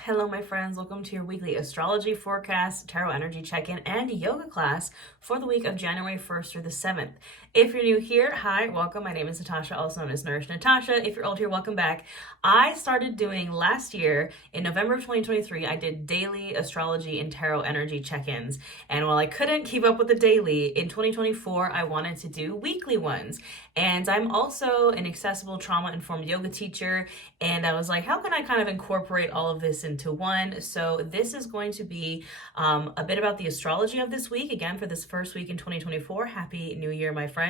Hello, my friends. Welcome to your weekly astrology forecast, tarot energy check-in, and yoga class for the week of January 1st through the 7th. If you're new here, hi, welcome. My name is Natasha, also known as Nourish Natasha. If you're old here, welcome back. I started doing last year in November of 2023. I did daily astrology and tarot energy check-ins. And while I couldn't keep up with the daily, in 2024, I wanted to do weekly ones. And I'm also an accessible trauma-informed yoga teacher. And I was like, how can I kind of incorporate all of this into one? So this is going to be a bit about the astrology of this week. Again, for this first week in 2024, Happy New Year, my friends.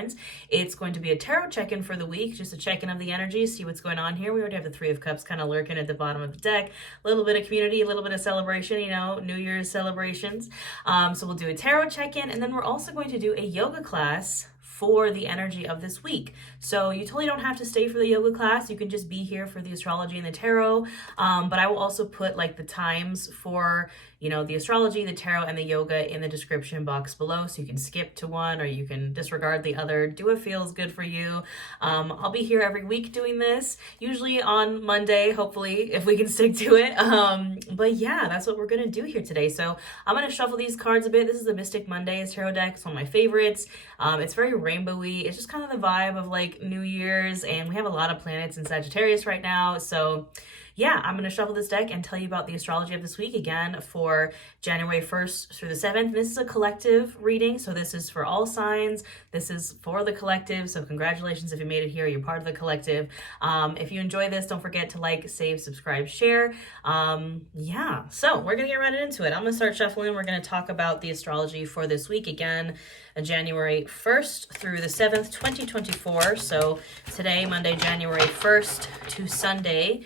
It's going to be a tarot check-in for the week, just a check-in of the energy, see what's going on here. We already have the Three of Cups kind of lurking at the bottom of the deck. A little bit of community, a little bit of celebration, New Year's celebrations. So we'll do a tarot check-in, and then we're also going to do a yoga class for the energy of this week. So you totally don't have to stay for the yoga class. You can just be here for the astrology and the tarot. But I will also put like the times for, the astrology, the tarot, and the yoga in the description box below. So you can skip to one or you can disregard the other. Do what feels good for you. I'll be here every week doing this, usually on Monday, hopefully, if we can stick to it. But yeah, that's what we're going to do here today. So I'm going to shuffle these cards a bit. This is the Mystic Mondays tarot deck. It's one of my favorites. It's very rainbowy. It's just kind of the vibe of like New Year's, and we have a lot of planets in Sagittarius right now. So yeah, I'm going to shuffle this deck and tell you about the astrology of this week again for January 1st through the 7th. This is a collective reading, so this is for all signs. This is for the collective, so congratulations if you made it here. You're part of the collective. If you enjoy this, don't forget to like, save, subscribe, share. So we're going to get right into it. I'm going to start shuffling. We're going to talk about the astrology for this week again, January 1st through the 7th, 2024. So today, Monday, January 1st to Sunday,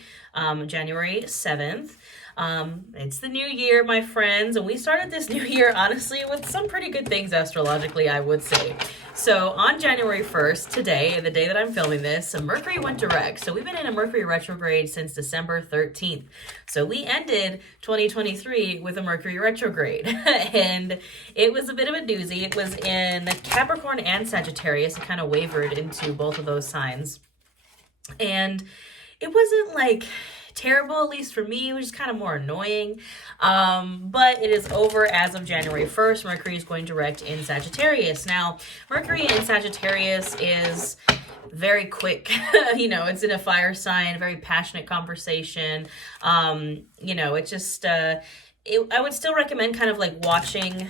January 7th. It's the new year, my friends, and we started this new year, honestly, with some pretty good things astrologically, I would say. So on January 1st, today, the day that I'm filming this, Mercury went direct. So we've been in a Mercury retrograde since December 13th. So we ended 2023 with a Mercury retrograde, and it was a bit of a doozy. It was in Capricorn and Sagittarius. It kind of wavered into both of those signs. And it wasn't like terrible, at least for me. It was just kind of more annoying. But it is over as of January 1st. Mercury is going direct in Sagittarius. Now, Mercury in Sagittarius is very quick. It's in a fire sign, very passionate conversation. It just... I would still recommend kind of like watching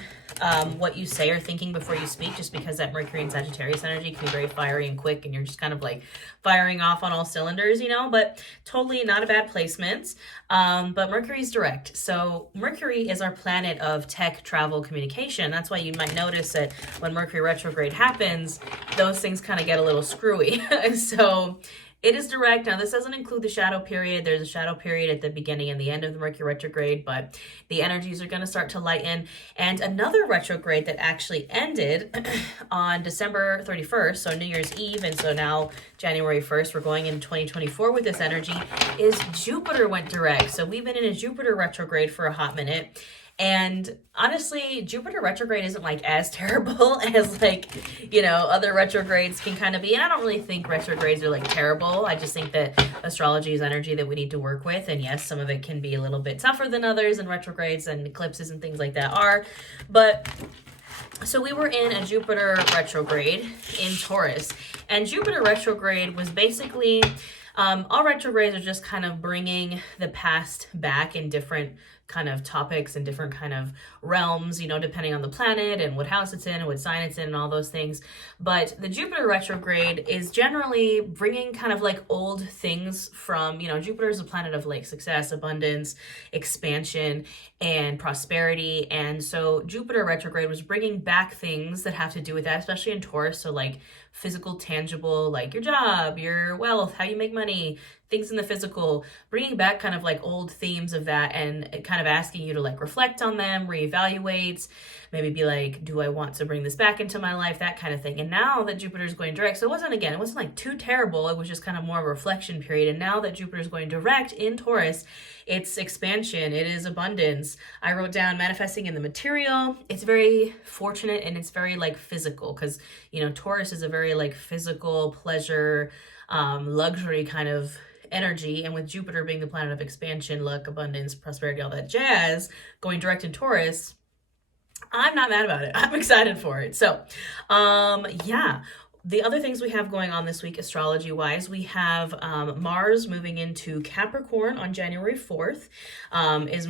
what you say or thinking before you speak, just because that Mercury and Sagittarius energy can be very fiery and quick, and you're just kind of like firing off on all cylinders, but totally not a bad placement. But Mercury's direct. So Mercury is our planet of tech, travel, communication. That's why you might notice that when Mercury retrograde happens, those things kind of get a little screwy. So it is direct. Now, this doesn't include the shadow period. There's a shadow period at the beginning and the end of the Mercury retrograde, but the energies are going to start to lighten. And another retrograde that actually ended on December 31st, so New Year's Eve, and so now January 1st, we're going into 2024 with this energy, is Jupiter went direct. So we've been in a Jupiter retrograde for a hot minute. And honestly, Jupiter retrograde isn't like as terrible as other retrogrades can kind of be. And I don't really think retrogrades are like terrible. I just think that astrology is energy that we need to work with. And yes, some of it can be a little bit tougher than others, and retrogrades and eclipses and things like that are. But so we were in a Jupiter retrograde in Taurus, and Jupiter retrograde was basically all retrogrades are just kind of bringing the past back in different kind of topics and different kind of realms, depending on the planet and what house it's in and what sign it's in and all those things. But the Jupiter retrograde is generally bringing kind of like old things from, Jupiter is a planet of like success, abundance, expansion, and prosperity. And so Jupiter retrograde was bringing back things that have to do with that, especially in Taurus. So like physical, tangible, like your job, your wealth, how you make money, things in the physical, bringing back kind of like old themes of that and kind of asking you to like reflect on them, reevaluate, maybe be like, do I want to bring this back into my life, that kind of thing. And now that Jupiter's going direct, so it wasn't like too terrible. It was just kind of more of a reflection period. And now that Jupiter's going direct in Taurus, it's expansion, it is abundance. I wrote down manifesting in the material. It's very fortunate and it's very like physical because, Taurus is a very like physical pleasure, luxury kind of energy, and with Jupiter being the planet of expansion, luck, abundance, prosperity, all that jazz, going direct in Taurus, I'm not mad about it. I'm excited for it. So, yeah. The other things we have going on this week, astrology wise, we have Mars moving into Capricorn on January 4th. Mars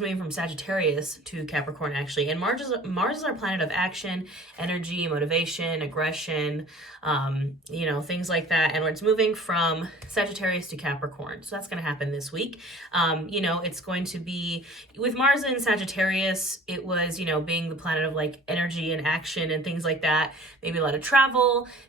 moving from Sagittarius to Capricorn, actually. And Mars is our planet of action, energy, motivation, aggression, things like that. And it's moving from Sagittarius to Capricorn. So that's going to happen this week. It's going to be with Mars in Sagittarius, it was, being the planet of like energy and action and things like that. Maybe a lot of travel.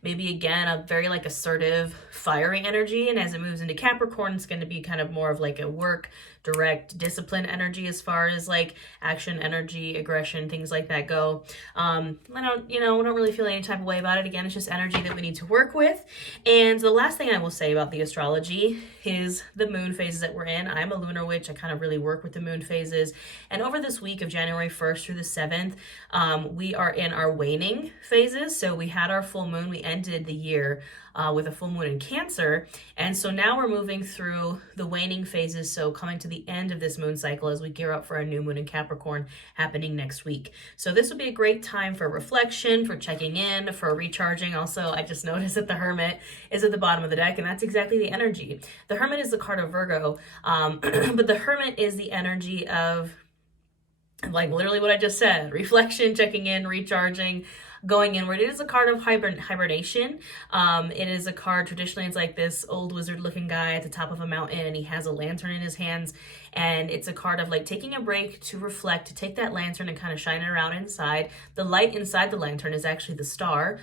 Maybe again a very like assertive, fiery energy, and as it moves into Capricorn, it's going to be kind of more of like a work, direct, discipline energy as far as like action, energy, aggression, things like that go. I don't really feel any type of way about it. Again, it's just energy that we need to work with. And the last thing I will say about the astrology is the moon phases that we're in. I'm a lunar witch. I kind of really work with the moon phases. And over this week of January 1st through the 7th, we are in our waning phases. So we had our full moon. We ended the year with a full moon in Cancer. And so now we're moving through the waning phases. So coming to the end of this moon cycle as we gear up for a new moon in Capricorn happening next week. So this would be a great time for reflection, for checking in, for recharging. Also, I just noticed that the Hermit is at the bottom of the deck, and that's exactly the energy. The Hermit is the card of Virgo, but the Hermit is the energy of like literally what I just said, reflection, checking in, recharging, going inward. It is a card of hibernation. It is a card, traditionally it's like this old wizard looking guy at the top of a mountain, and he has a lantern in his hands, and it's a card of like taking a break to reflect, to take that lantern and kind of shine it around inside. The light inside the lantern is actually the star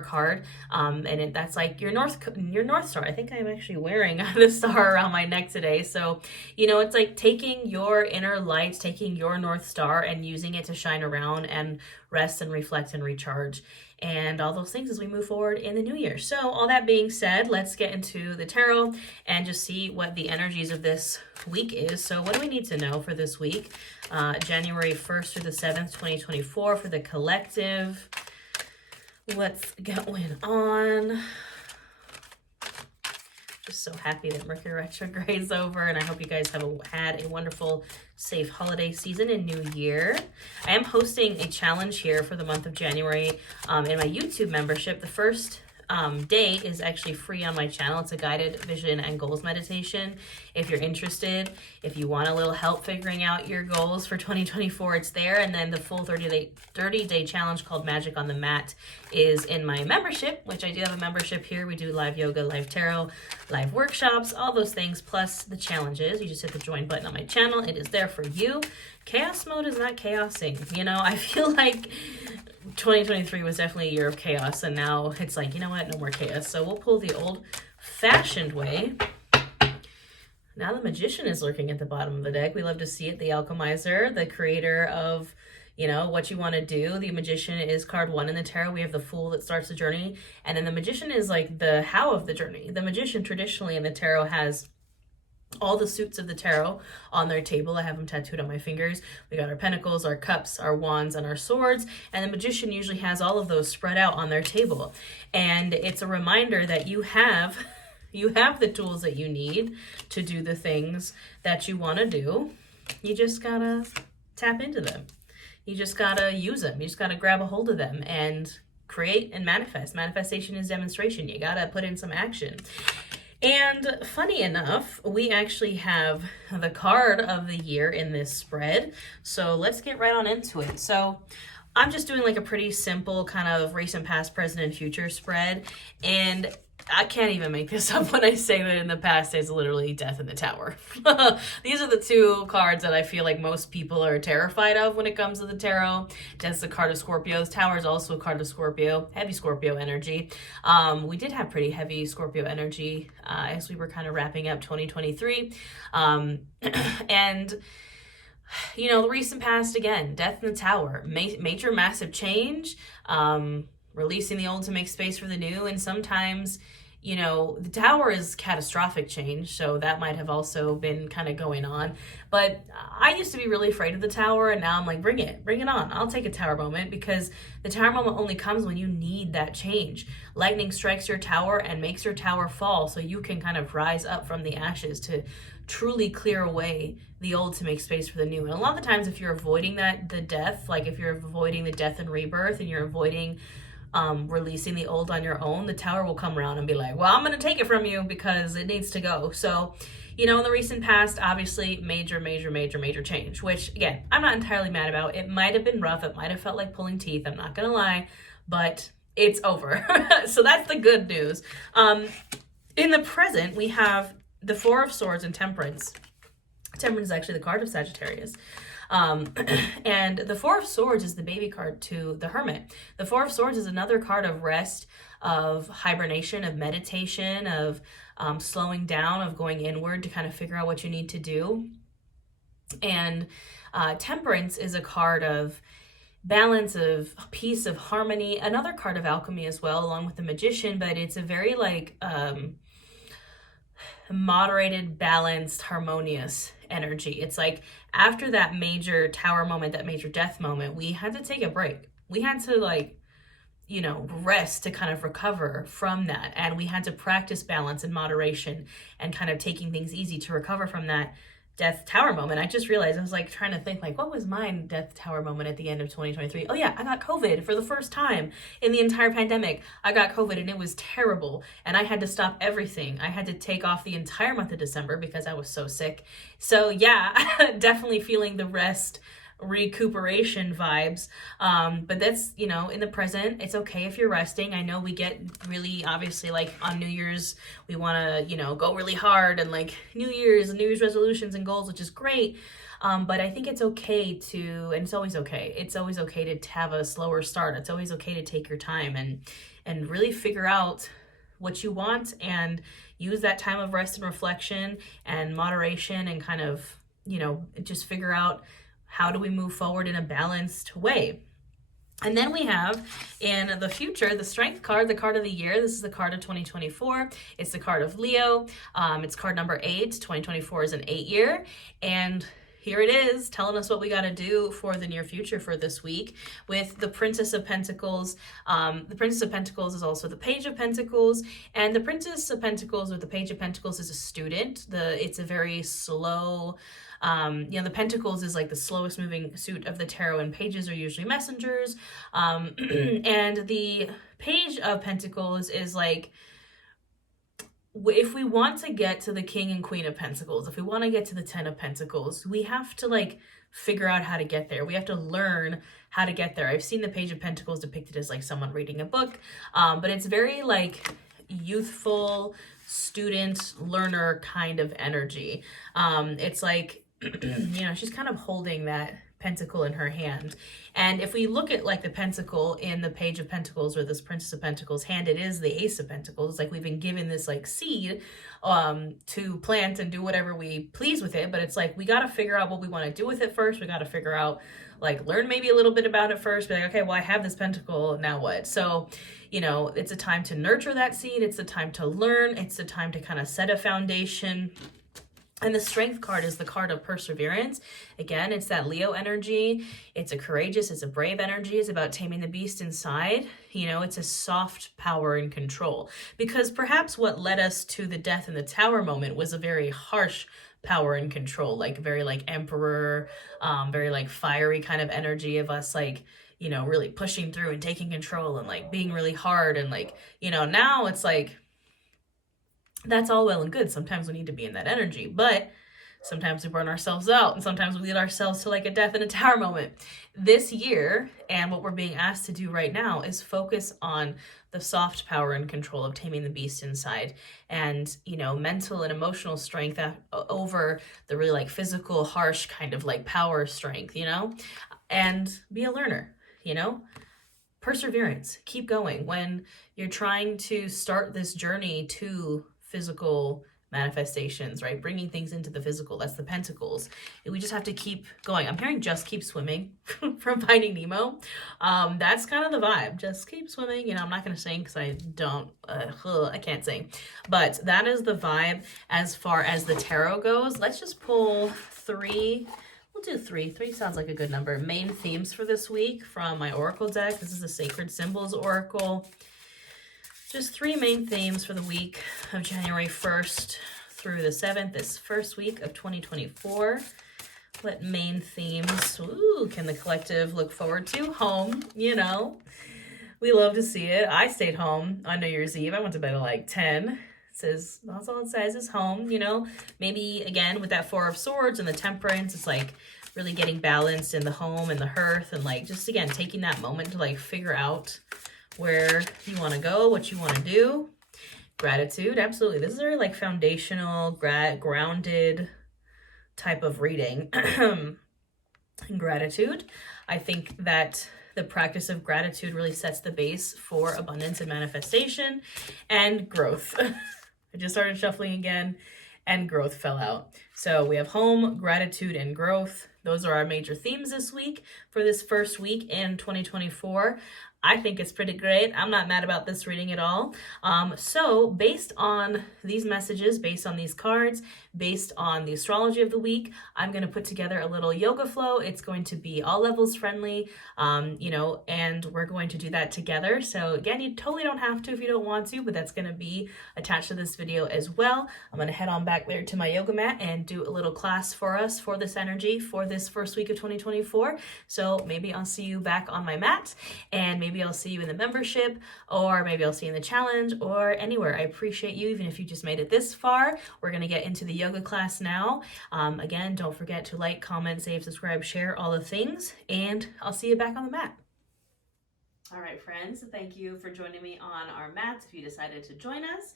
card, and that's like your north star. I think I'm actually wearing the star around my neck today. So it's like taking your inner light, taking your north star and using it to shine around and rest and reflect and recharge and all those things as we move forward in the new year. So all that being said, let's get into the tarot and just see what the energies of this week is. So what do we need to know for this week? January 1st through the 7th, 2024 for the collective. What's going on? Just so happy that Mercury retrograde is over, and I hope you guys have had a wonderful, safe holiday season and new year. I am hosting a challenge here for the month of January in my YouTube membership. The first day is actually free on my channel. It's a guided vision and goals meditation. If you're interested, if you want a little help figuring out your goals for 2024, it's there. And then the full 30-day challenge called Magic on the Mat is in my membership, which I do have a membership here. We do live yoga, live tarot, live workshops, all those things, plus the challenges. You just hit the join button on my channel. It is there for you. Chaos mode is not chaosing. I feel like 2023 was definitely a year of chaos, and now it's like, no more chaos. So we'll pull the old-fashioned way. Now the Magician is lurking at the bottom of the deck. We love to see it. The Alchemizer, the creator of, what you want to do. The Magician is card 1 in the tarot. We have the Fool that starts the journey, and then the Magician is like the how of the journey. The Magician traditionally in the tarot has all the suits of the tarot on their table. I have them tattooed on my fingers. We got our pentacles, our cups, our wands, and our swords. And the Magician usually has all of those spread out on their table. And it's a reminder that you have the tools that you need to do the things that you want to do. You just gotta tap into them. You just gotta use them. You just gotta grab a hold of them and create and manifest. Manifestation is demonstration. You gotta put in some action. And funny enough, we actually have the card of the year in this spread. So let's get right on into it. So I'm just doing like a pretty simple kind of recent, past, present, and future spread. And I can't even make this up when I say that in the past is literally Death in the Tower. These are the two cards that I feel like most people are terrified of when it comes to the tarot. Death's a card of Scorpios. Tower is also a card of Scorpio, heavy Scorpio energy. We did have pretty heavy Scorpio energy as we were kind of wrapping up 2023. And the recent past, again, Death in the Tower, major, massive change, releasing the old to make space for the new. And sometimes, the tower is catastrophic change, so that might have also been kind of going on. But I used to be really afraid of the tower, and now I'm like, bring it on. I'll take a tower moment, because the tower moment only comes when you need that change. Lightning strikes your tower and makes your tower fall, so you can kind of rise up from the ashes to truly clear away the old to make space for the new. And a lot of the times, if you're avoiding the death, like if you're avoiding the death and rebirth, and you're avoiding releasing the old on your own, the tower will come around and be like, well, I'm going to take it from you because it needs to go. So, in the recent past, obviously, major change, which, again, I'm not entirely mad about. It might have been rough. It might have felt like pulling teeth. I'm not going to lie, but it's over. So that's the good news. In the present, we have the Four of Swords and Temperance. Temperance is actually the card of Sagittarius. And the Four of Swords is the baby card to the Hermit. The Four of Swords is another card of rest, of hibernation, of meditation, of slowing down, of going inward to kind of figure out what you need to do. And Temperance is a card of balance, of peace, of harmony. Another card of alchemy as well, along with the Magician, but it's a very moderated, balanced, harmonious energy. It's like after that major tower moment, that major death moment, we had to take a break. We had to rest to kind of recover from that. And we had to practice balance and moderation and kind of taking things easy to recover from that death tower moment. I just realized, I was like trying to think, like, what was my death tower moment at the end of 2023? Oh yeah, I got COVID for the first time in the entire pandemic. I got COVID and it was terrible. And I had to stop everything. I had to take off the entire month of December because I was so sick. So yeah, definitely feeling the rest, recuperation vibes. But that's, in the present, it's okay if you're resting. I know we get really, obviously, like on New Year's, we want to, go really hard, and like New Year's resolutions and goals, which is great. But I think it's okay to, and it's always okay to have a slower start. It's always okay to take your time and really figure out what you want, and use that time of rest and reflection and moderation, and kind of, just figure out, how do we move forward in a balanced way? And then we have, in the future, the Strength card, the card of the year. This is the card of 2024. It's the card of Leo. It's card number 8. 2024 is an 8-year. And here it is, telling us what we got to do for the near future for this week, with the Princess of Pentacles. The Princess of Pentacles is also the Page of Pentacles. And the Princess of Pentacles, or the Page of Pentacles, is a student. It's a very slow... the Pentacles is like the slowest moving suit of the tarot, and pages are usually messengers. And the Page of Pentacles is like, if we want to get to the King and Queen of Pentacles, if we want to get to the 10 of Pentacles, we have to figure out how to get there. We have to learn how to get there. I've seen the Page of Pentacles depicted as like someone reading a book, but it's very youthful, student, learner kind of energy. It's like, she's kind of holding that pentacle in her hand. And if we look at the pentacle in the Page of Pentacles, or this Princess of Pentacles hand, it is the Ace of Pentacles. It's like we've been given this seed to plant and do whatever we please with it. But it's like, we got to figure out what we want to do with it first. We got to figure out, learn maybe a little bit about it first. Be like, okay, well, I have this pentacle, now what? So, it's a time to nurture that seed. It's a time to learn. It's a time to kind of set a foundation. And the Strength card is the card of perseverance. Again, it's that Leo energy. It's a courageous, it's a brave energy. It's about taming the beast inside. It's a soft power and control. Because perhaps what led us to the death in the tower moment was a very harsh power and control, very emperor, very fiery kind of energy of us, really pushing through and taking control and being really hard. And now it's that's all well and good. Sometimes we need to be in that energy, but sometimes we burn ourselves out, and sometimes we lead ourselves to a death in a tower moment. This year, and what we're being asked to do right now, is focus on the soft power and control of taming the beast inside, and mental and emotional strength over the really physical, harsh kind of power strength, and be a learner, perseverance, keep going when you're trying to start this journey to physical manifestations, right? Bringing things into the physical. That's the pentacles. And we just have to keep going. I'm hearing just keep swimming from Finding Nemo. That's kind of the vibe. Just keep swimming. You know, I'm not going to sing because I don't, I can't sing. But that is the vibe as far as the tarot goes. Let's just pull 3. We'll do 3. 3 sounds like a good number. Main themes for this week from my Oracle deck. This is a Sacred Symbols Oracle. Just 3 main themes for the week of January 1st through the 7th, this first week of 2024. What main themes can the collective look forward to? Home, you know. We love to see it. I stayed home on New Year's Eve. I went to bed at like 10. It says, that's all it says is home, you know. Maybe, again, with that 4 of Swords and the Temperance, it's like really getting balanced in the home and the hearth and like just, again, taking that moment to like figure out where you want to go, what you want to do. Gratitude, absolutely. This is very like foundational, grounded type of reading. Gratitude. I think that the practice of gratitude really sets the base for abundance and manifestation and growth. I just started shuffling again and growth fell out. So we have home, gratitude, and growth. Those are our major themes this week for this first week in 2024. I think it's pretty great. I'm not mad about this reading at all. So based on these messages, based on these cards, based on the astrology of the week, I'm going to put together a little yoga flow. It's going to be all levels friendly, you know, and we're going to do that together. So again, you totally don't have to if you don't want to, but that's going to be attached to this video as well. I'm going to head on back there to my yoga mat and do a little class for us for this energy for this first week of 2024. So maybe I'll see you back on my mat, and maybe I'll see you in the membership, or maybe I'll see you in the challenge, or anywhere. I appreciate you, even if you just made it this far. We're going to get into the yoga class now. Again, don't forget to like, comment, save, subscribe, share, all the things, and I'll see you back on the mat. All right, friends, thank you for joining me on our mats. If you decided to join us,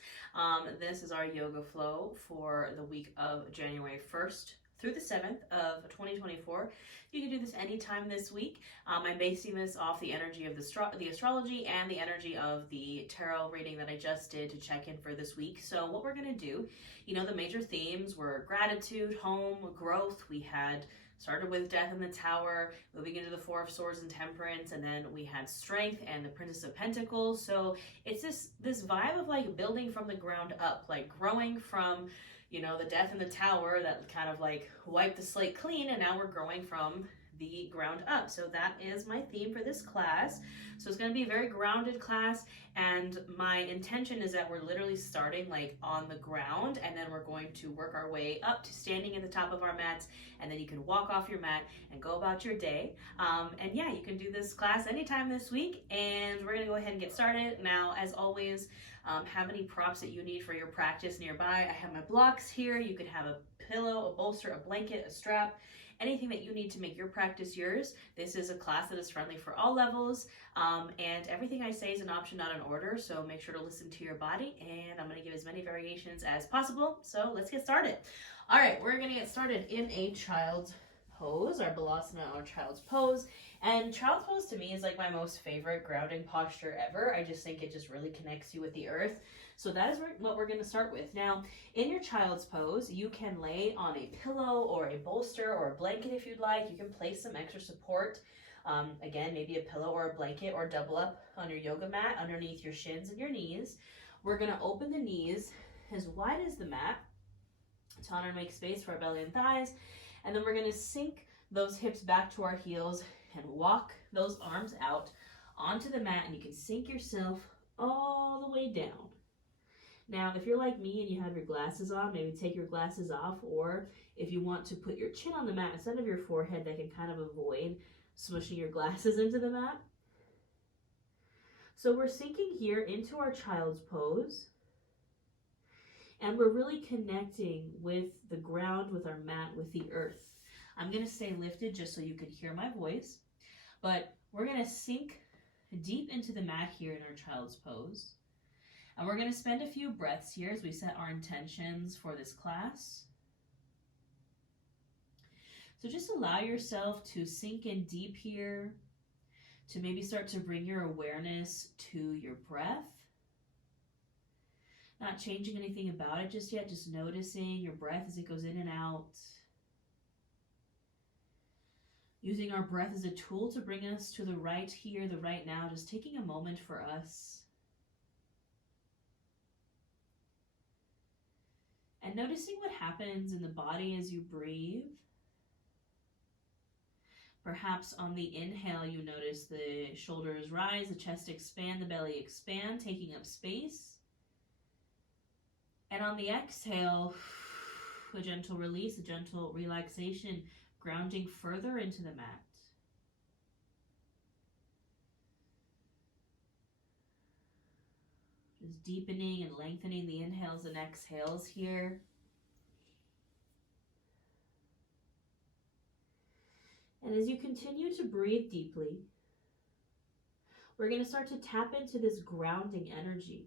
this is our yoga flow for the week of January 1st through the 7th of 2024. You can do this anytime this week. I'm basing this off the energy of the astrology and the energy of the tarot reading that I just did to check in for this week. So what we're going to do, you know, the major themes were gratitude, home, growth. We had started with Death in the Tower, moving into the 4 of Swords and Temperance, and then we had Strength and the Princess of Pentacles. So it's this vibe of like building from the ground up, like growing from, you know, the Death in the Tower that kind of like wiped the slate clean, and now we're growing from the ground up. So that is my theme for this class. So it's going to be a very grounded class, and my intention is that we're literally starting like on the ground, and then we're going to work our way up to standing at the top of our mats, and then you can walk off your mat and go about your day. And yeah, you can do this class anytime this week, and we're going to go ahead and get started. Now, as always, have any props that you need for your practice nearby. I have my blocks here. You can have a pillow, a bolster, a blanket, a strap, anything that you need to make your practice yours. This is a class that is friendly for all levels, and everything I say is an option, not an order, so make sure to listen to your body, and I'm going to give as many variations as possible. So let's get started. All right, we're going to get started in a child's pose, our Balasana, or child's pose. And child's pose to me is like my most favorite grounding posture ever. I just think it just really connects you with the earth. So that is what we're going to start with. Now, in your child's pose, you can lay on a pillow or a bolster or a blanket if you'd like. You can place some extra support. Again, maybe a pillow or a blanket, or double up on your yoga mat underneath your shins and your knees. We're going to open the knees as wide as the mat to honor and make space for our belly and thighs. And then we're going to sink those hips back to our heels and walk those arms out onto the mat, and you can sink yourself all the way down. Now, if you're like me and you have your glasses on, maybe take your glasses off, or if you want to put your chin on the mat instead of your forehead, that can kind of avoid smushing your glasses into the mat. So we're sinking here into our child's pose, and we're really connecting with the ground, with our mat, with the earth. I'm going to stay lifted just so you can hear my voice, but we're going to sink deep into the mat here in our child's pose. And we're going to spend a few breaths here as we set our intentions for this class. So just allow yourself to sink in deep here, to maybe start to bring your awareness to your breath. Not changing anything about it just yet, just noticing your breath as it goes in and out. Using our breath as a tool to bring us to the right here, the right now, just taking a moment for us. And noticing what happens in the body as you breathe. Perhaps on the inhale, you notice the shoulders rise, the chest expand, the belly expand, taking up space. And on the exhale, a gentle release, a gentle relaxation, grounding further into the mat. Just deepening and lengthening the inhales and exhales here. And as you continue to breathe deeply, we're going to start to tap into this grounding energy.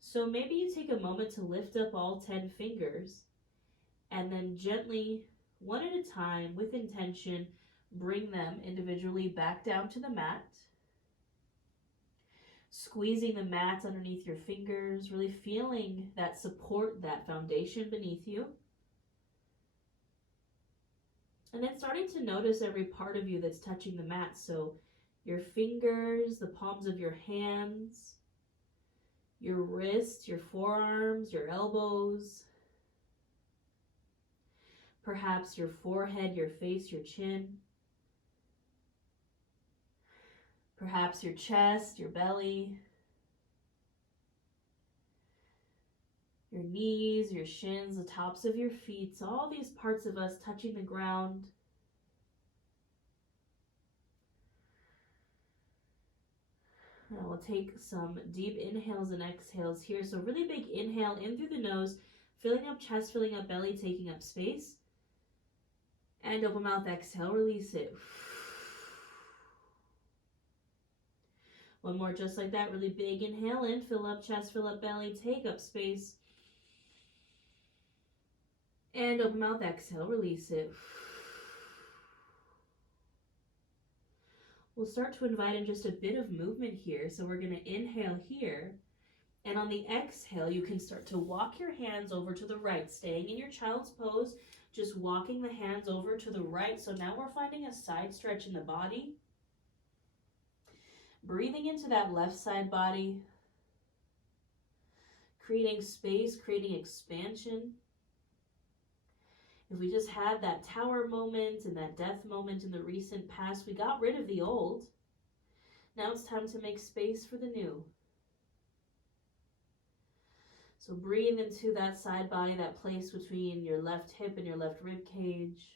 So maybe you take a moment to lift up all 10 fingers and then gently, one at a time, with intention, bring them individually back down to the mat. Squeezing the mat underneath your fingers, really feeling that support, that foundation beneath you. And then starting to notice every part of you that's touching the mat. So your fingers, the palms of your hands, your wrists, your forearms, your elbows, perhaps your forehead, your face, your chin, perhaps your chest, your belly, your knees, your shins, the tops of your feet, so all these parts of us touching the ground. Now we'll take some deep inhales and exhales here. So really big inhale in through the nose, filling up chest, filling up belly, taking up space. And open mouth, exhale, release it. One more just like that, really big inhale in, fill up chest, fill up belly, take up space. And open mouth, exhale, release it. We'll start to invite in just a bit of movement here. So we're going to inhale here. And on the exhale, you can start to walk your hands over to the right, staying in your child's pose, just walking the hands over to the right. So now we're finding a side stretch in the body. Breathing into that left side body. Creating space, creating expansion. If we just had that tower moment and that death moment in the recent past, we got rid of the old. Now it's time to make space for the new. So breathe into that side body, that place between your left hip and your left rib cage.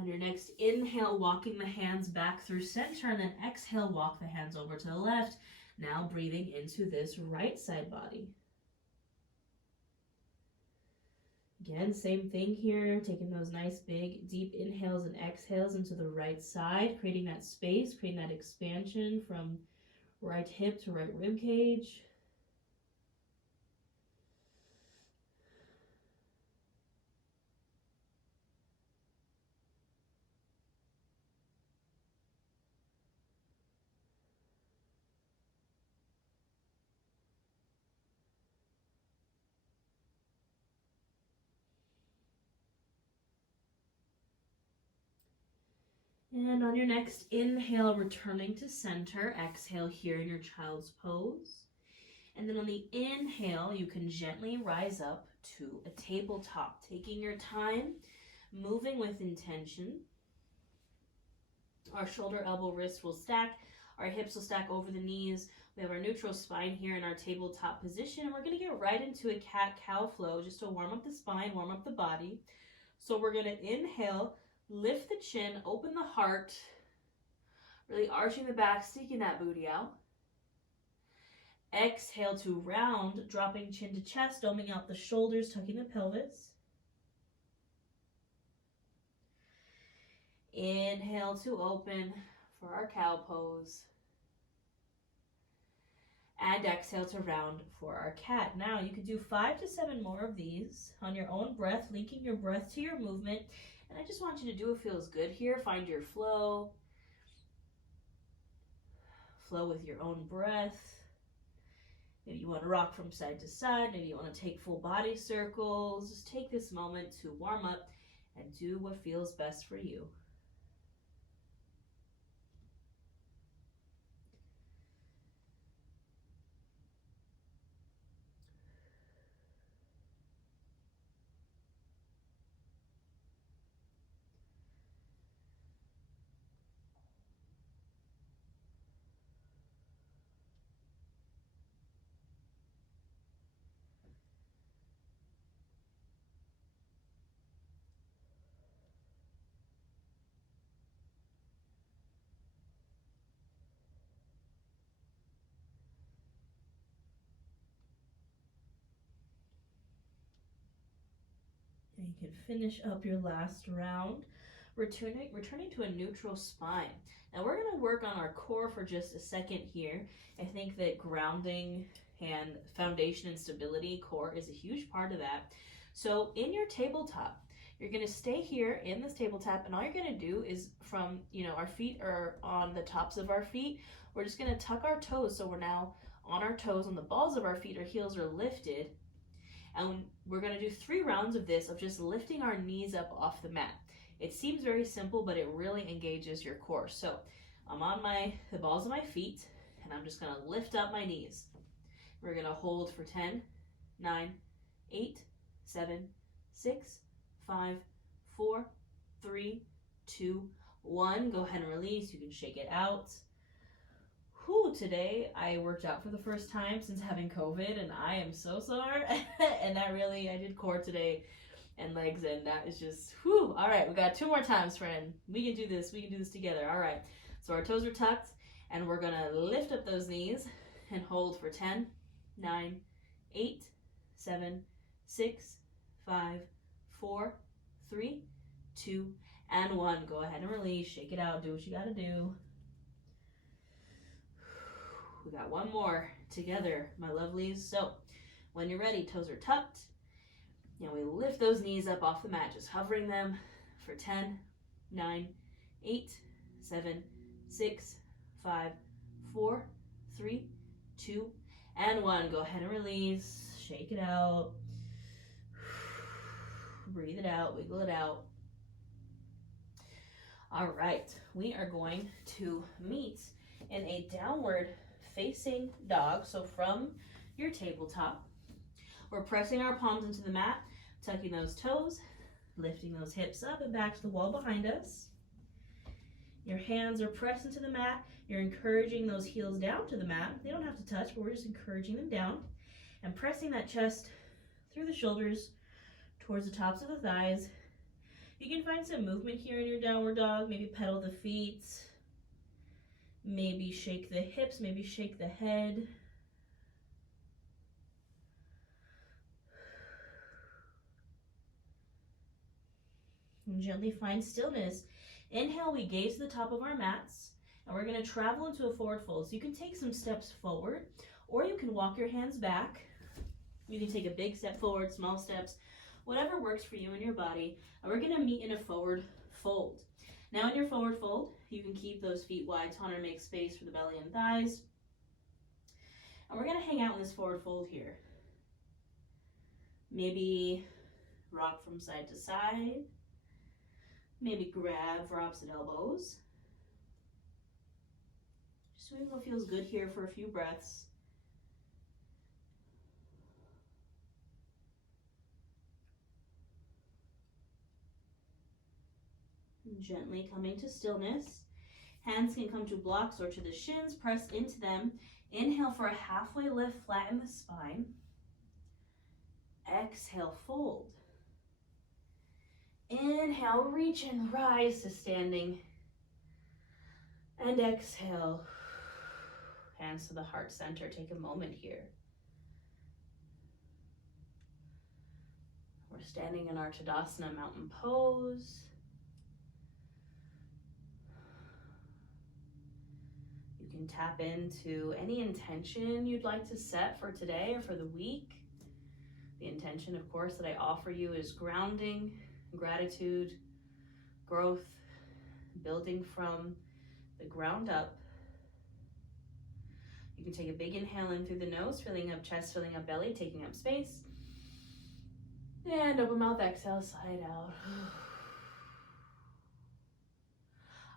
On your next inhale, walking the hands back through center, and then exhale, walk the hands over to the left. Now breathing into this right side body. Again, same thing here, taking those nice big deep inhales and exhales into the right side, creating that space, creating that expansion from right hip to right rib cage. And on your next inhale, returning to center, exhale here in your child's pose. And then on the inhale, you can gently rise up to a tabletop, taking your time, moving with intention. Our shoulder, elbow, wrist will stack. Our hips will stack over the knees. We have our neutral spine here in our tabletop position. We're going to get right into a cat-cow flow just to warm up the spine, warm up the body. So we're going to inhale, lift the chin, open the heart, really arching the back, sticking that booty out. Exhale to round, dropping chin to chest, doming out the shoulders, tucking the pelvis. Inhale to open for our cow pose. And exhale to round for our cat. Now you can do 5 to 7 more of these on your own breath, linking your breath to your movement. And I just want you to do what feels good here. Find your flow. Flow with your own breath. Maybe you want to rock from side to side. Maybe you want to take full body circles. Just take this moment to warm up and do what feels best for you. And you can finish up your last round, returning to a neutral spine. Now we're going to work on our core for just a second here. I think that grounding and foundation and stability, core, is a huge part of that. So in your tabletop, you're going to stay here in this tabletop, and all you're going to do is from, our feet are on the tops of our feet. We're just going to tuck our toes, so we're now on our toes, on the balls of our feet. Our heels are lifted. And we're going to do 3 rounds of this, of just lifting our knees up off the mat. It seems very simple, but it really engages your core. So I'm on the balls of my feet, and I'm just going to lift up my knees. We're going to hold for 10, 9, 8, 7, 6, 5, 4, 3, 2, 1. Go ahead and release. You can shake it out. Today I worked out for the first time since having COVID, and I am so sore. And I did core today and legs, and that is just, All right, we got 2 more times, friend. We can do this. We can do this together. All right. So our toes are tucked, and we're going to lift up those knees and hold for 10, 9, 8, 7, 6, 5, 4, 3, 2, and 1. Go ahead and release. Shake it out. Do what you got to do. We got 1 more together, my lovelies. So when you're ready, toes are tucked. We lift those knees up off the mat, just hovering them for 10, 9, 8, 7, 6, 5, 4, 3, 2, and 1. Go ahead and release. Shake it out. Breathe it out. Wiggle it out. All right. We are going to meet in a downward facing dog. So from your tabletop, we're pressing our palms into the mat, tucking those toes, lifting those hips up and back to the wall behind us. Your hands are pressed into the mat. You're encouraging those heels down to the mat. They don't have to touch, but we're just encouraging them down and pressing that chest through the shoulders towards the tops of the thighs. You can find some movement here in your downward dog. Maybe pedal the feet. Maybe shake the hips, maybe shake the head. And gently find stillness. Inhale, we gaze to the top of our mats, and we're going to travel into a forward fold. So you can take some steps forward, or you can walk your hands back. You can take a big step forward, small steps, whatever works for you and your body. And we're going to meet in a forward fold. Now in your forward fold, you can keep those feet wide to honor, make space for the belly and thighs. And we're going to hang out in this forward fold here. Maybe rock from side to side. Maybe grab for opposite elbows. Just doing what feels good here for a few breaths. Gently coming to stillness. Hands can come to blocks or to the shins. Press into them. Inhale for a halfway lift, flatten the spine. Exhale, fold. Inhale, reach and rise to standing. And exhale. Hands to the heart center. Take a moment here. We're standing in our Tadasana mountain pose. can tap into any intention you'd like to set for today or for the week. The intention, of course, that I offer you is grounding, gratitude, growth, building from the ground up. You can take a big inhale in through the nose, filling up chest, filling up belly, taking up space. And open mouth, exhale, side out.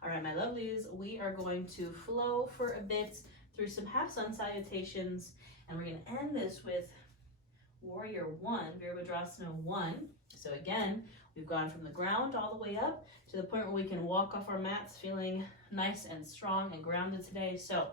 All right, my lovelies, we are going to flow for a bit through some half sun salutations, and we're going to end this with Warrior One, Virabhadrasana 1. So again, we've gone from the ground all the way up to the point where we can walk off our mats feeling nice and strong and grounded today. So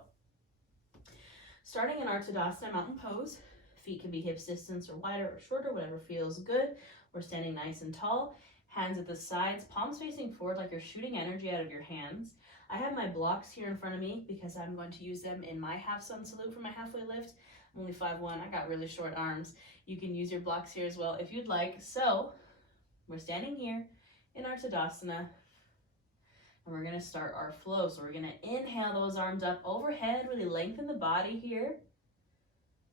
starting in our Tadasana mountain pose, feet can be hips distance or wider or shorter, whatever feels good. We're standing nice and tall, hands at the sides, palms facing forward like you're shooting energy out of your hands. I have my blocks here in front of me because I'm going to use them in my half sun salute for my halfway lift. I'm only 5'1", I got really short arms. You can use your blocks here as well if you'd like. So we're standing here in our Tadasana, and we're gonna start our flow. So we're gonna inhale those arms up overhead, really lengthen the body here.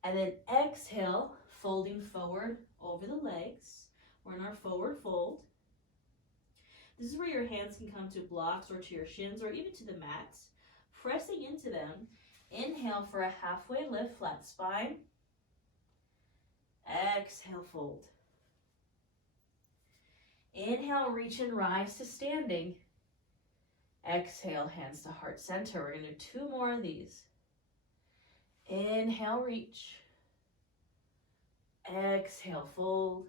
And then exhale, folding forward over the legs. We're in our forward fold. This is where your hands can come to blocks or to your shins or even to the mats. Pressing into them. Inhale for a halfway lift, flat spine. Exhale, fold. Inhale, reach and rise to standing. Exhale, hands to heart center. We're going to do 2 more of these. Inhale, reach. Exhale, fold.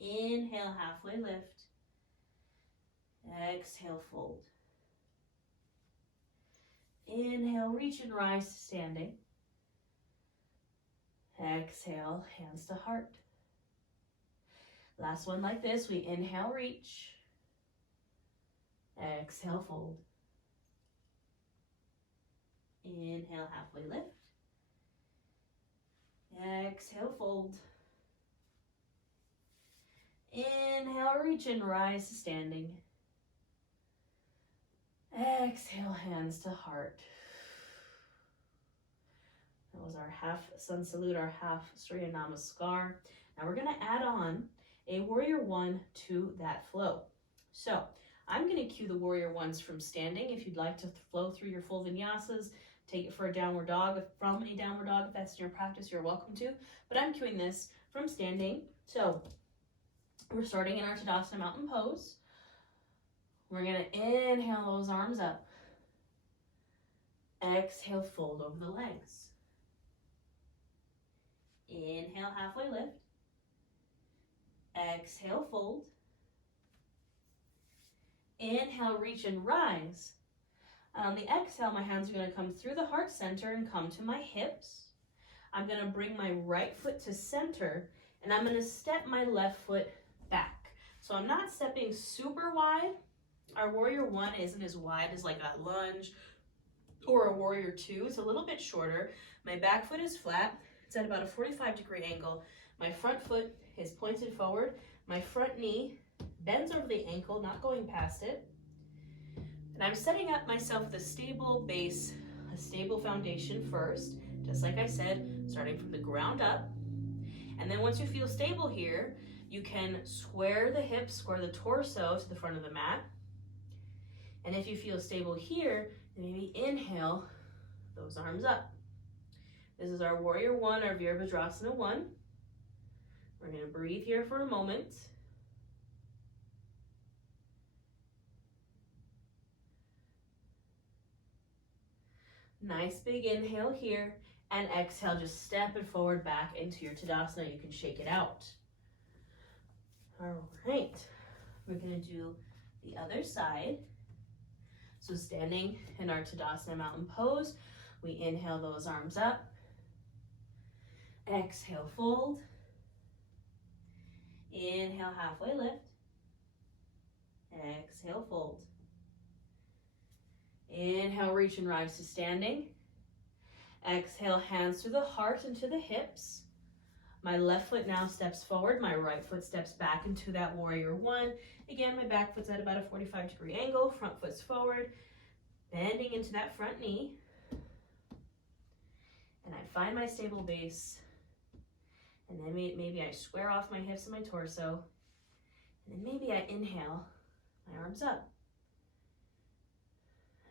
Inhale, halfway lift. Exhale, fold. Inhale, reach and rise to standing. Exhale, hands to heart. Last one like this. We inhale, reach. Exhale, fold. Inhale, halfway lift. Exhale, fold. Inhale, reach and rise to standing. Exhale, hands to heart. That was our half sun salute, our half Surya Namaskar. Now we're going to add on a Warrior One to that flow. So I'm going to cue the Warrior Ones from standing. If you'd like to flow through your full vinyasas, take it for a downward dog. From a downward dog, if that's your practice, you're welcome to. But I'm cueing this from standing. So we're starting in our Tadasana mountain pose. We're going to inhale those arms up. Exhale, fold over the legs. Inhale, halfway lift. Exhale, fold. Inhale, reach and rise. On the exhale, my hands are going to come through the heart center and come to my hips. I'm going to bring my right foot to center, and I'm going to step my left foot back. So I'm not stepping super wide. Our Warrior One isn't as wide as like a lunge or a Warrior Two. It's a little bit shorter. My back foot is flat. It's at about a 45-degree angle. My front foot is pointed forward. My front knee bends over the ankle, not going past it. And I'm setting up myself with a stable base, a stable foundation first, just like I said, starting from the ground up. And then once you feel stable here, you can square the hips, square the torso to the front of the mat. And if you feel stable here, then maybe inhale those arms up. This is our Warrior One, our Virabhadrasana 1. We're going to breathe here for a moment. Nice big inhale here, and exhale, just step it forward back into your Tadasana. You can shake it out. All right, we're going to do the other side. So standing in our Tadasana mountain pose, we inhale those arms up. Exhale, fold. Inhale, halfway lift. Exhale, fold. Inhale, reach and rise to standing. Exhale, hands to the heart and to the hips. My left foot now steps forward. My right foot steps back into that Warrior One. Again, my back foot's at about a 45-degree angle. Front foot's forward. Bending into that front knee. And I find my stable base. And then maybe I square off my hips and my torso. And then maybe I inhale, my arms up.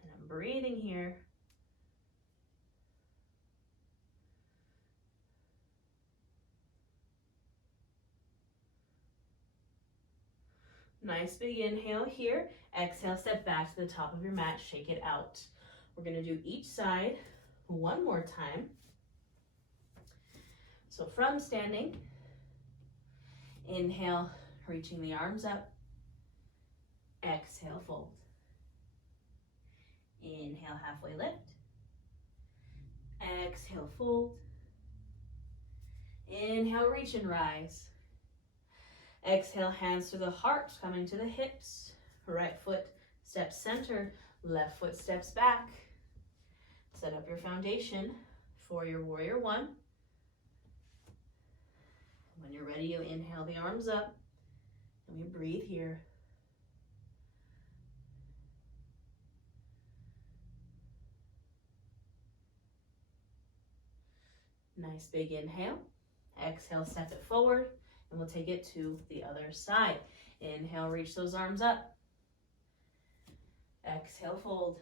And I'm breathing here. Nice big inhale here. Exhale, step back to the top of your mat, shake it out. We're gonna do each side one more time. So from standing, inhale, reaching the arms up. Exhale, fold. Inhale, halfway lift. Exhale, fold. Inhale, reach and rise. Exhale, hands to the heart, coming to the hips. Right foot steps center, left foot steps back. Set up your foundation for your warrior one. When you're ready, you inhale the arms up, and we breathe here. Nice big inhale. Exhale, step it forward, and we'll take it to the other side. Inhale, reach those arms up. Exhale, fold.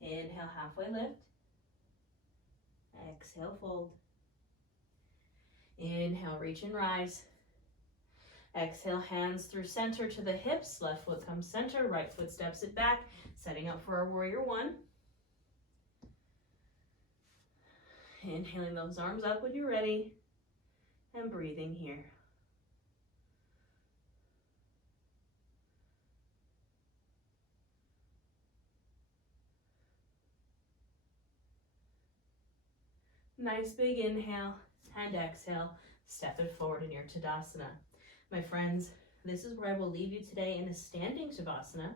Inhale, halfway lift. Exhale, fold. Inhale, reach and rise. Exhale, hands through center to the hips. Left foot comes center, right foot steps it back, setting up for our warrior one. Inhaling those arms up when you're ready, and breathing here. Nice big inhale and exhale. Step it forward in your Tadasana. My friends, this is where I will leave you today in a standing Shavasana.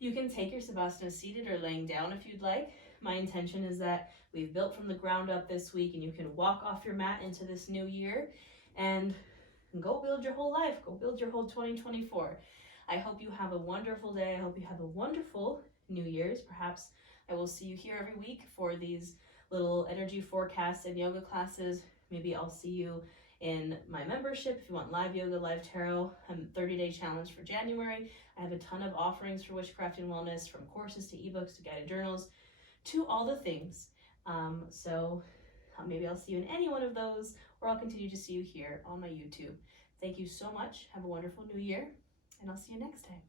You can take your Savasana seated or laying down if you'd like. My intention is that we've built from the ground up this week, and you can walk off your mat into this new year and go build your whole life. Go build your whole 2024. I hope you have a wonderful day. I hope you have a wonderful New Year's. Perhaps I will see you here every week for these little energy forecasts and yoga classes. Maybe I'll see you in my membership if you want live yoga, live tarot, 30-day challenge for January. I have a ton of offerings for witchcraft and wellness, from courses to ebooks to guided journals to all the things. So maybe I'll see you in any one of those, or I'll continue to see you here on my YouTube. Thank you so much. Have a wonderful new year, and I'll see you next time.